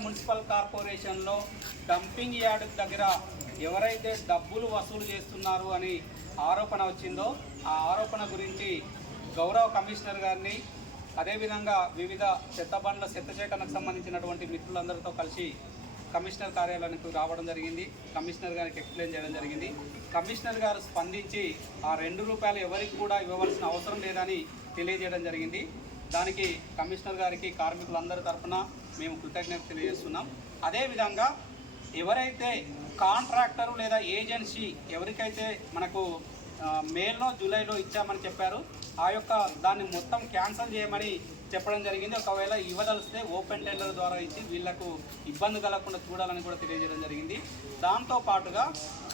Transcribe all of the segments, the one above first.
Municipal కార్పొరేషన్లో dumping yard దగ్గర ఎవరైతే డబ్బులు వసూలు చేస్తున్నారు అని ఆరోపణ వచ్చిందో ఆ ఆరోపణ గురించి గౌరవ కమిషనర్ గారిని అదేవిధంగా వివిధ చెత్త బండ్ల చెత్త సేకరణకు సంబంధించినటువంటి మిత్రులందరితో కలిసి కమిషనర్ కార్యాలయానికి రావడం జరిగింది. కమిషనర్ గారికి ఎక్స్ప్లెయిన్ చేయడం జరిగింది. కమిషనర్ గారు స్పందించి ఆ రెండు రూపాయలు ఎవరికి కూడా ఇవ్వవలసిన అవసరం లేదని తెలియజేయడం జరిగింది. దానికి కమిషనర్ గారికి కార్మికులందరి తరఫున మేము కృతజ్ఞత తెలియజేస్తున్నాం. అదేవిధంగా ఎవరైతే కాంట్రాక్టరు లేదా ఏజెన్సీ ఎవరికైతే మనకు మేలో జూలైలో ఇచ్చామని చెప్పారు ఆ యొక్క దాన్ని మొత్తం క్యాన్సిల్ చేయమని చెప్పడం జరిగింది. ఒకవేళ ఇవ్వదలిస్తే ఓపెన్ టెండర్ ద్వారా ఇచ్చి వీళ్ళకు ఇబ్బంది కలగకుండా చూడాలని కూడా తెలియజేయడం జరిగింది. దాంతోపాటుగా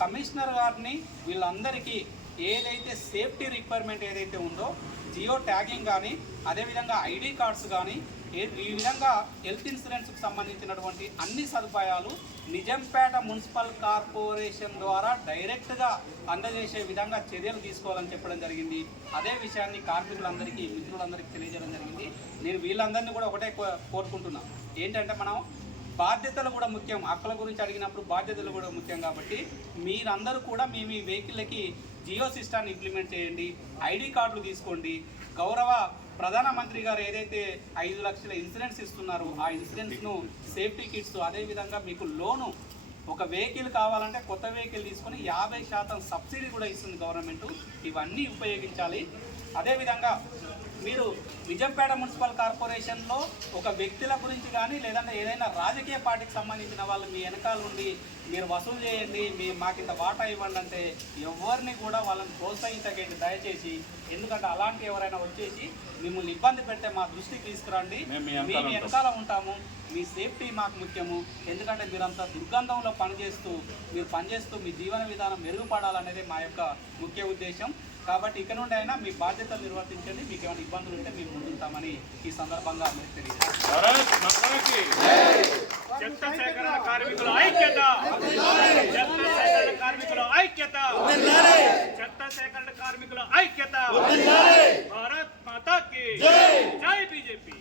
కమిషనర్ గారిని వీళ్ళందరికీ ఏదైతే సేఫ్టీ రిక్వైర్మెంట్ ఏదైతే ఉందో జియో ట్యాగింగ్ కానీ అదేవిధంగా ఐడి కార్డ్స్ కానీ ఈ విధంగా హెల్త్ ఇన్సూరెన్స్కి సంబంధించినటువంటి అన్ని సదుపాయాలు నిజంపేట మున్సిపల్ కార్పొరేషన్ ద్వారా డైరెక్ట్గా అందజేసే విధంగా చర్యలు తీసుకోవాలని చెప్పడం జరిగింది. అదే విషయాన్ని కార్మికులందరికీ మిత్రులందరికీ తెలియజేయడం జరిగింది. నేను వీళ్ళందరినీ కూడా ఒకటే కో- కోరుకుంటున్నా. ఏంటంటే మనం బాధ్యతలు కూడా ముఖ్యం. హక్కుల గురించి అడిగినప్పుడు బాధ్యతలు కూడా ముఖ్యం కాబట్టి మీరందరూ కూడా మీ మీ వెహికల్కి జియో సిస్టాన్ని ఇంప్లిమెంట్ చేయండి ఐడి కార్డులు తీసుకోండి. గౌరవ ప్రధానమంత్రి గారు ఏదైతే ఐదు లక్షల ఇన్సూరెన్స్ ఇస్తున్నారో ఆ ఇన్సూరెన్స్ను సేఫ్టీ కిట్స్ అదేవిధంగా మీకు లోను ఒక వెహికల్ కావాలంటే కొత్త వెహికల్ తీసుకొని యాభై శాతం సబ్సిడీ కూడా ఇస్తుంది గవర్నమెంట్. ఇవన్నీ ఉపయోగించాలి. అదేవిధంగా మీరు నిజంపేట మున్సిపల్ కార్పొరేషన్లో ఒక వ్యక్తుల గురించి కానీ లేదంటే ఏదైనా రాజకీయ పార్టీకి సంబంధించిన వాళ్ళు మీ వెనకాల నుండి మీరు వసూలు చేయండి మీ మాకు ఇంత వాటా ఇవ్వండి అంటే ఎవరిని కూడా వాళ్ళని ప్రోత్సహించకండి దయచేసి. ఎందుకంటే అలాంటి ఎవరైనా వచ్చేసి మిమ్మల్ని ఇబ్బంది పెడితే మా దృష్టికి తీసుకురండి. మేము. వెనకాల ఉంటాము. మీ సేఫ్టీ మాకు ముఖ్యము. ఎందుకంటే మీరంతా దుర్గంధంలో పనిచేస్తూ మీరు పనిచేస్తూ మీ జీవన విధానం మెరుగుపడాలనేది మా యొక్క ముఖ్య ఉద్దేశం. కాబట్టి ఇక నుండి అయినా మీ బాధ్యతలు నిర్వర్తించండి. మీకు ఏమైనా ఇబ్బందులు ఉంటే మేము ముందుంటామని ఈ సందర్భంగా మీకు తెలియజేస్తాం భారత్ కార్మికుల ఐక్యత! కార్మికుల ఐక్యత! ఐక్యత! భారత్ జై బీజేపీ!